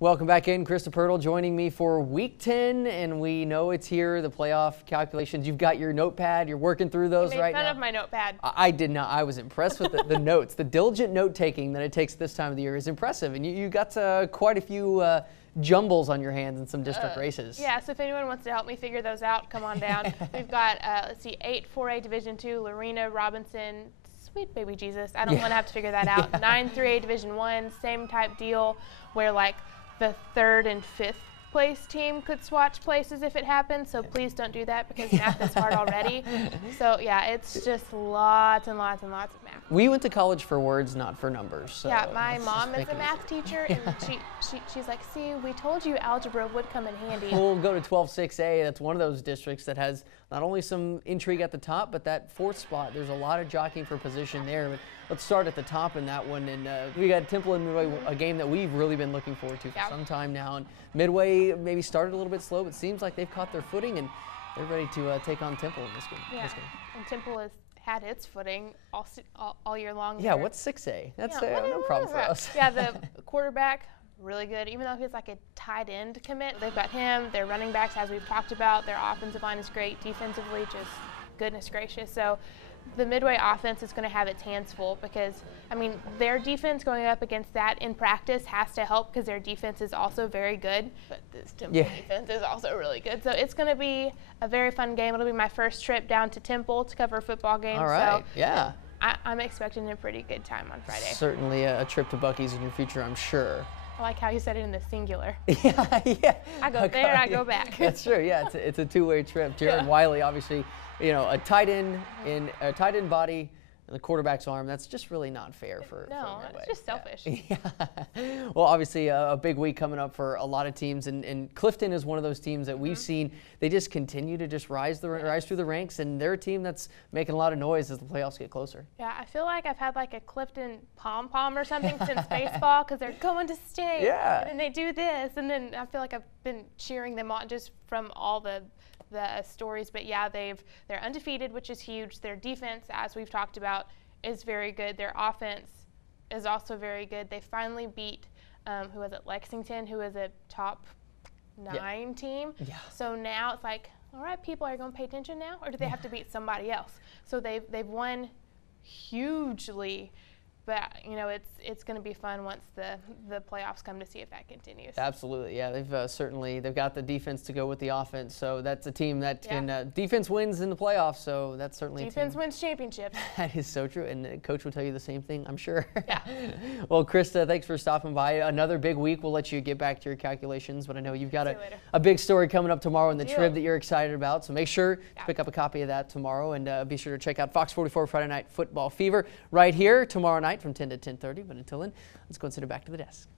Welcome back in. Krista Pirtle joining me for Week 10, and we know it's here, the playoff calculations. You've got your notepad. You're working through those right now. You made fun of my notepad. I did not. I was impressed with the notes. The diligent note-taking that it takes this time of the year is impressive, and you got quite a few jumbles on your hands in some district races. Yeah, so if anyone wants to help me figure those out, come on down. We've got, let's see, 8 4A Division II, Lorena, Robinson, sweet baby Jesus. I don't want to have to figure that out. 9 3A Division I, same type deal where like the 3rd and 5th place team could swatch places if it happens, so please don't do that because math is hard already. So yeah, it's just lots and lots and lots of math. We went to college for words, not for numbers. So yeah, my mom is a math teacher, and she's like, see, we told you algebra would come in handy. We'll go to 12-6A. That's one of those districts that has not only some intrigue at the top, but that 4th spot. There's a lot of jockeying for position there. But let's start at the top in that one. And we got Temple and Midway, a game that we've really been looking forward to for some time now. And Midway maybe started a little bit slow, but seems like they've caught their footing and they're ready to take on Temple in this game. Yeah, and Temple has had its footing all year long. Yeah, what's 6A? That's no problem for us. Yeah, the quarterback, really good. Even though he's like a tight end commit, they've got him. Their running backs, as we've talked about, their offensive line is great. Defensively, just goodness gracious. So the Midway offense is going to have its hands full because, I mean, their defense going up against that in practice has to help because their defense is also very good. But this Temple defense is also really good. So it's going to be a very fun game. It'll be my first trip down to Temple to cover a football game. All right, so yeah. I'm expecting a pretty good time on Friday. Certainly a trip to Buc-ee's in your future, I'm sure. I like how you said it in the singular. Yeah. I go there, I go back. That's true. Yeah, it's a two-way trip. Jared Wiley, obviously, you know, a tight end body and the quarterback's arm. That's just really not fair for it's just selfish. Yeah. Well, obviously a big week coming up for a lot of teams, and Clifton is one of those teams that we've seen. They just continue to just rise through the ranks, and they're a team that's making a lot of noise as the playoffs get closer. Yeah, I feel like I've had like a Clifton pom-pom or something since baseball because they're going to state. Yeah. And they do this, and then I feel like I've been cheering them on just from all the stories. But yeah, they're undefeated, which is huge. Their defense, as we've talked about, is very good. Their offense is also very good. They finally beat who was it, Lexington, who is a top 9 team. Yeah. So now it's like, all right, people are going to pay attention now, or do they have to beat somebody else? So they've won hugely. But, you know, it's going to be fun once the playoffs come to see if that continues. Absolutely, yeah. They've got the defense to go with the offense. So that's a team that can defense wins in the playoffs. So that's certainly defense wins championships. That is so true, and the coach will tell you the same thing, I'm sure. Yeah. Well, Krista, thanks for stopping by. Another big week. We'll let you get back to your calculations, but I know you've got a big story coming up tomorrow in the trib that you're excited about. So make sure to pick up a copy of that tomorrow, and be sure to check out Fox 44 Friday Night Football Fever right here tomorrow night from 10 to 10:30. But until then, let's go and send it back to the desk.